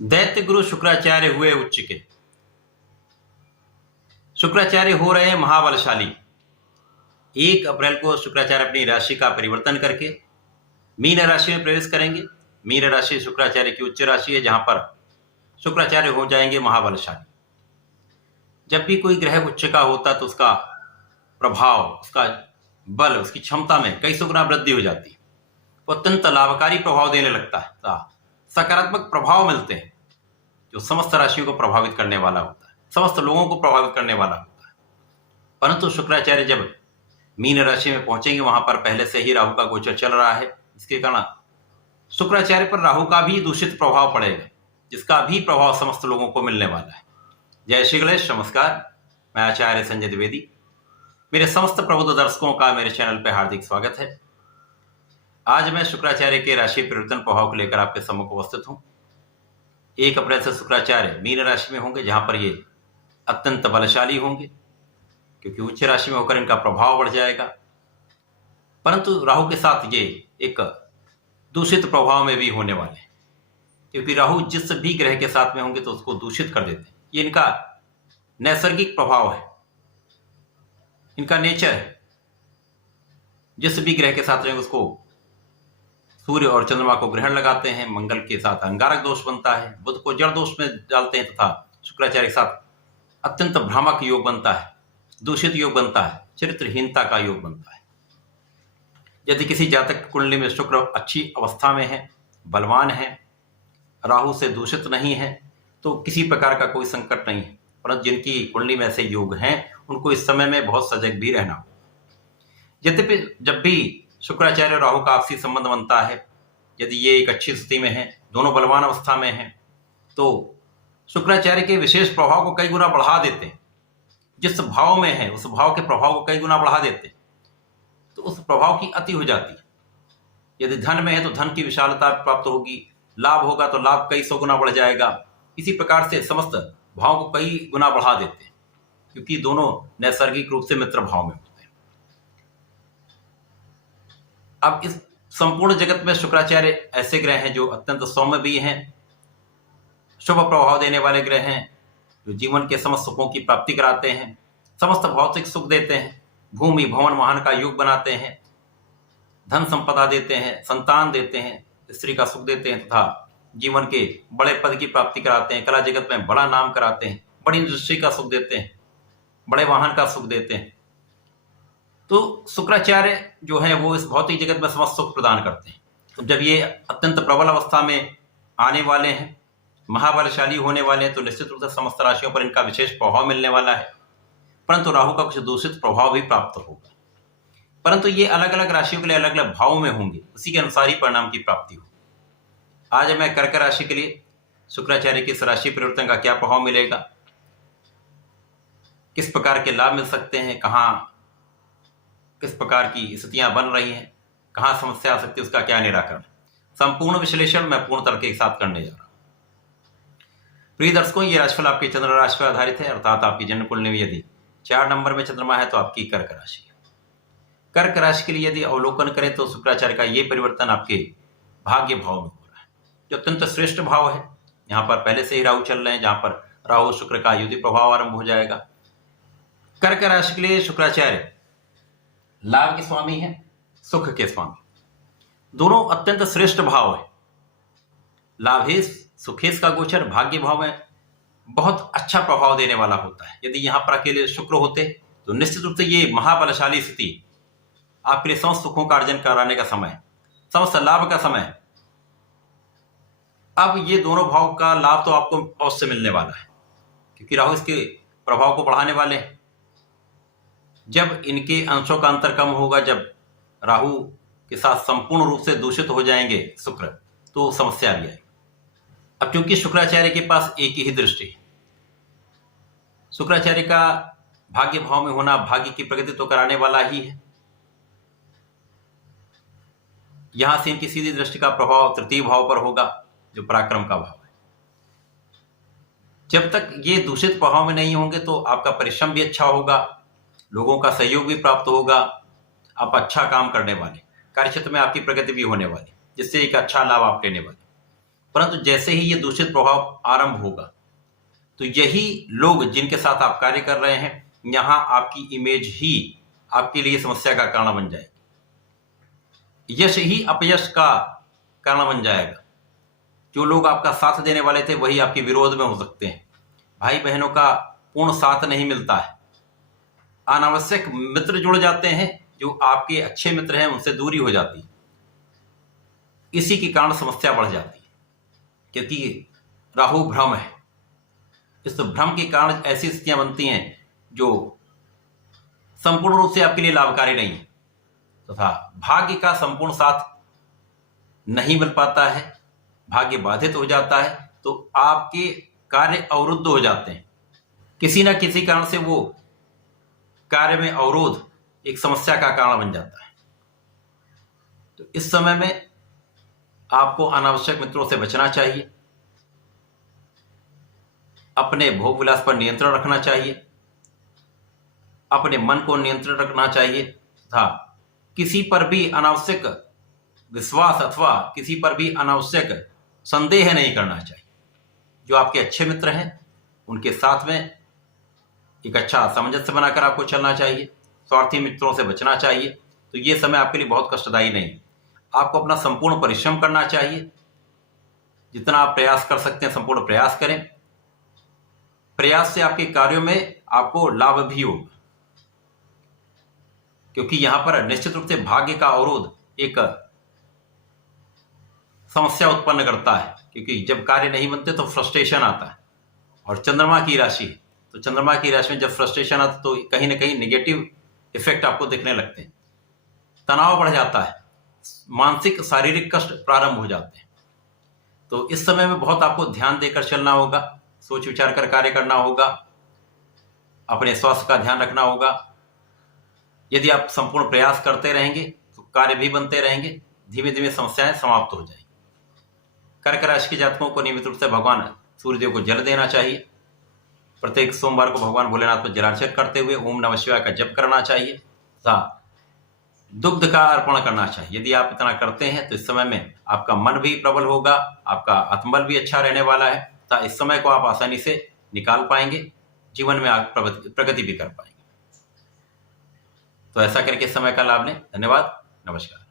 दैत्य गुरु शुक्राचार्य हुए उच्च के। शुक्राचार्य हो रहे हैं महाबलशाली। 1 अप्रैल को शुक्राचार्य अपनी राशि का परिवर्तन करके मीन राशि में प्रवेश करेंगे। मीन राशि शुक्राचार्य की उच्च राशि है, जहां पर शुक्राचार्य हो जाएंगे महाबलशाली। जब भी कोई ग्रह उच्च का होता तो उसका प्रभाव, उसका बल, उसकी क्षमता में कई सौ गुना वृद्धि हो जाती है। वो अत्यंत लाभकारी प्रभाव देने लगता है, सकारात्मक प्रभाव मिलते हैं जो समस्त राशियों को प्रभावित करने वाला होता है, समस्त लोगों को प्रभावित करने वाला होता है। परंतु शुक्राचार्य जब मीन राशि में पहुंचेंगे, वहां पर पहले से ही राहु का गोचर चल रहा है, इसके कारण शुक्राचार्य पर राहु का भी दूषित प्रभाव पड़ेगा, जिसका भी प्रभाव समस्त लोगों को मिलने वाला है। जय श्री गणेश, नमस्कार। मैं आचार्य संजय द्विवेदी। मेरे समस्त प्रबुद्ध दर्शकों का मेरे चैनल पर हार्दिक स्वागत है। आज मैं शुक्राचार्य के राशि परिवर्तन प्रभाव को लेकर आपके सम्मुख उपस्थित हूं। 1 अप्रैल से शुक्राचार्य मीन राशि में होंगे, जहां पर ये अत्यंत बलशाली होंगे, क्योंकि उच्च राशि में होकर इनका प्रभाव बढ़ जाएगा। परंतु राहु के साथ ये एक दूषित प्रभाव में भी होने वाले हैं, क्योंकि राहु जिस भी ग्रह के साथ में होंगे तो उसको दूषित कर देते हैं। ये इनका नैसर्गिक प्रभाव है, इनका नेचर है। जिस भी ग्रह के साथ रहेंगे उसको सूर्य और चंद्रमा को ग्रहण लगाते हैं, मंगल के साथ अंगारक दोष बनता है, बुध को जड़ दोष में डालते हैं, तथा शुक्राचार्य के साथ अत्यंत भ्रामक योग बनता है, दूषित योग बनता है, चरित्रहीनता का योग बनता है। यदि किसी जातक कुंडली में शुक्र अच्छी अवस्था में है, बलवान है, राहु से दूषित नहीं है, तो किसी प्रकार का कोई संकट नहीं है। परंतु जिनकी कुंडली में ऐसे योग हैं, उनको इस समय में बहुत सजग भी रहना हो। यद्यपि जब भी शुक्राचार्य और राहु का आपसी संबंध बनता है, यदि ये एक अच्छी स्थिति में है, दोनों बलवान अवस्था में हैं, तो शुक्राचार्य के विशेष प्रभाव को कई गुना बढ़ा देते हैं। जिस भाव में है उस भाव के प्रभाव को कई गुना बढ़ा देते हैं, तो उस प्रभाव की अति हो जाती है। यदि धन में है तो धन की विशालता प्राप्त होगी, लाभ होगा तो लाभ कई सौ गुना बढ़ जाएगा। इसी प्रकार से समस्त भाव को कई गुना बढ़ा देते हैं, क्योंकि दोनों नैसर्गिक रूप से मित्र भाव में होते हैं। अब इस संपूर्ण जगत में शुक्राचार्य ऐसे ग्रह हैं जो अत्यंत सौम्य भी हैं, शुभ प्रभाव देने वाले ग्रह हैं, जो जीवन के समस्त सुखों की प्राप्ति कराते हैं, समस्त भौतिक सुख देते हैं, भूमि भवन वाहन का योग बनाते हैं, धन संपदा देते हैं, संतान देते हैं, स्त्री का सुख देते हैं, तथा जीवन के बड़े पद की प्राप्ति कराते हैं, कला जगत में बड़ा नाम कराते हैं, बड़ी इंडस्ट्री का सुख देते हैं, बड़े वाहन का सुख देते हैं। तो शुक्राचार्य जो है वो इस भौतिक जगत में समस्त सुख प्रदान करते हैं। तो जब ये अत्यंत प्रबल अवस्था में आने वाले हैं, महाबलशाली होने वाले हैं, तो निश्चित रूप से समस्त राशियों पर इनका विशेष प्रभाव मिलने वाला है। परंतु राहु का कुछ दूषित प्रभाव भी प्राप्त होगा। परंतु ये अलग अलग राशियों के लिए अलग अलग भाव में होंगे, उसी के अनुसार ही परिणाम की प्राप्ति हो। आज मैं कर्क राशि के लिए शुक्राचार्य की इस राशि परिवर्तन का क्या प्रभाव मिलेगा, किस प्रकार के लाभ मिल सकते हैं, कहाँ किस प्रकार की स्थितियां बन रही हैं, कहां समस्या आ सकती है, उसका क्या निराकरण, संपूर्ण विश्लेषण मैं पूर्ण तर्क के साथ करने जा रहा हूं। प्रिय दर्शकों, ये राशिफल आपकी चंद्र राशि पर आधारित है, अर्थात आपकी जन्म कुंडली में यदि 4 नंबर में चंद्रमा है तो आपकी कर्क राशि है। कर्क राशि के लिए यदि अवलोकन करें तो शुक्राचार्य का ये परिवर्तन आपके भाग्य भाव में हो रहा है, जो अत्यंत श्रेष्ठ भाव है। यहाँ पर पहले से ही राहु चल रहे हैं, जहां पर राहु शुक्र का युति प्रभाव आरंभ हो जाएगा। कर्क राशि के लिए शुक्राचार्य लाभ के स्वामी है, सुख के स्वामी, दोनों अत्यंत श्रेष्ठ भाव है। लाभेश सुखेश का गोचर भाग्य भाव में बहुत अच्छा प्रभाव देने वाला होता है। यदि यहां पर अकेले शुक्र होते तो निश्चित रूप से ये महाबलशाली स्थिति आपके लिए समस्त सुखों का अर्जन कराने का समय, समस्त लाभ का समय। अब ये दोनों भाव का लाभ तो आपको अवश्य मिलने वाला है, क्योंकि राहु इसके प्रभाव को बढ़ाने वाले हैं। जब इनके अंशों का अंतर कम होगा, जब राहु के साथ संपूर्ण रूप से दूषित हो जाएंगे शुक्र, तो समस्या भी आएगी। अब क्योंकि शुक्राचार्य के पास एक ही दृष्टि है, शुक्राचार्य का भाग्य भाव में होना भाग्य की प्रगति तो कराने वाला ही है। यहां से इनकी सीधी दृष्टि का प्रभाव तृतीय भाव पर होगा, जो पराक्रम का भाव है। जब तक ये दूषित प्रभाव में नहीं होंगे तो आपका परिश्रम भी अच्छा होगा, लोगों का सहयोग भी प्राप्त होगा, आप अच्छा काम करने वाले, कार्यक्षेत्र में आपकी प्रगति भी होने वाली, जिससे एक अच्छा लाभ आप लेने वाले। परंतु जैसे ही ये दूषित प्रभाव आरंभ होगा तो यही लोग जिनके साथ आप कार्य कर रहे हैं, यहाँ आपकी इमेज ही आपके लिए समस्या का कारण बन जाएगी। यश ही अपयश का कारण बन जाएगा। जो लोग आपका साथ देने वाले थे वही आपके विरोध में हो सकते हैं। भाई बहनों का पूर्ण साथ नहीं मिलता है। अनावश्यक मित्र जुड़ जाते हैं, जो आपके अच्छे मित्र हैं उनसे दूरी हो जाती है। इसी के कारण समस्या बढ़ जाती है, क्योंकि राहु भ्रम है। इस भ्रम के कारण ऐसी स्थितियां बनती हैं जो संपूर्ण रूप से आपके लिए लाभकारी नहीं है, तथा भाग्य का संपूर्ण साथ नहीं मिल पाता है, भाग्य बाधित हो जाता है, तो आपके कार्य अवरुद्ध हो जाते हैं। किसी न किसी कारण से वो कार्य में अवरोध एक समस्या का कारण बन जाता है। तो इस समय में आपको अनावश्यक मित्रों से बचना चाहिए, अपने भोग विलास पर नियंत्रण रखना चाहिए, अपने मन को नियंत्रण रखना चाहिए तथा किसी पर भी अनावश्यक विश्वास अथवा किसी पर भी अनावश्यक संदेह नहीं करना चाहिए। जो आपके अच्छे मित्र हैं उनके साथ में एक अच्छा सामंजस्य बनाकर आपको चलना चाहिए, स्वार्थी मित्रों से बचना चाहिए। तो ये समय आपके लिए बहुत कष्टदायी नहीं है। आपको अपना संपूर्ण परिश्रम करना चाहिए, जितना आप प्रयास कर सकते हैं संपूर्ण प्रयास करें। प्रयास से आपके कार्यों में आपको लाभ भी होगा, क्योंकि यहां पर निश्चित रूप से भाग्य का अवरोध एक समस्या उत्पन्न करता है, क्योंकि जब कार्य नहीं बनते तो फ्रस्ट्रेशन आता है। और चंद्रमा की राशि है, तो चंद्रमा की राशि में जब फ्रस्ट्रेशन आता है तो कहीं ना कहीं नेगेटिव इफेक्ट आपको दिखने लगते हैं, तनाव बढ़ जाता है, मानसिक शारीरिक कष्ट प्रारंभ हो जाते हैं। तो इस समय में बहुत आपको ध्यान देकर चलना होगा, सोच विचार कर कार्य करना होगा, अपने स्वास्थ्य का ध्यान रखना होगा। यदि आप संपूर्ण प्रयास करते रहेंगे तो कार्य भी बनते रहेंगे, धीमे धीमे समस्याएं समाप्त हो जाएंगी। कर्क राशि के जातकों को नियमित रूप से भगवान सूर्यदेव को जल देना चाहिए। प्रत्येक सोमवार को भगवान भोलेनाथ पर जलार्चन करते हुए ओम नमः शिवाय का जप करना चाहिए तथा दुग्ध का अर्पण करना चाहिए। यदि आप इतना करते हैं तो इस समय में आपका मन भी प्रबल होगा, आपका आत्मबल भी अच्छा रहने वाला है तथा इस समय को आप आसानी से निकाल पाएंगे, जीवन में आप प्रगति भी कर पाएंगे। तो ऐसा करके समय का लाभ लें। धन्यवाद, नमस्कार।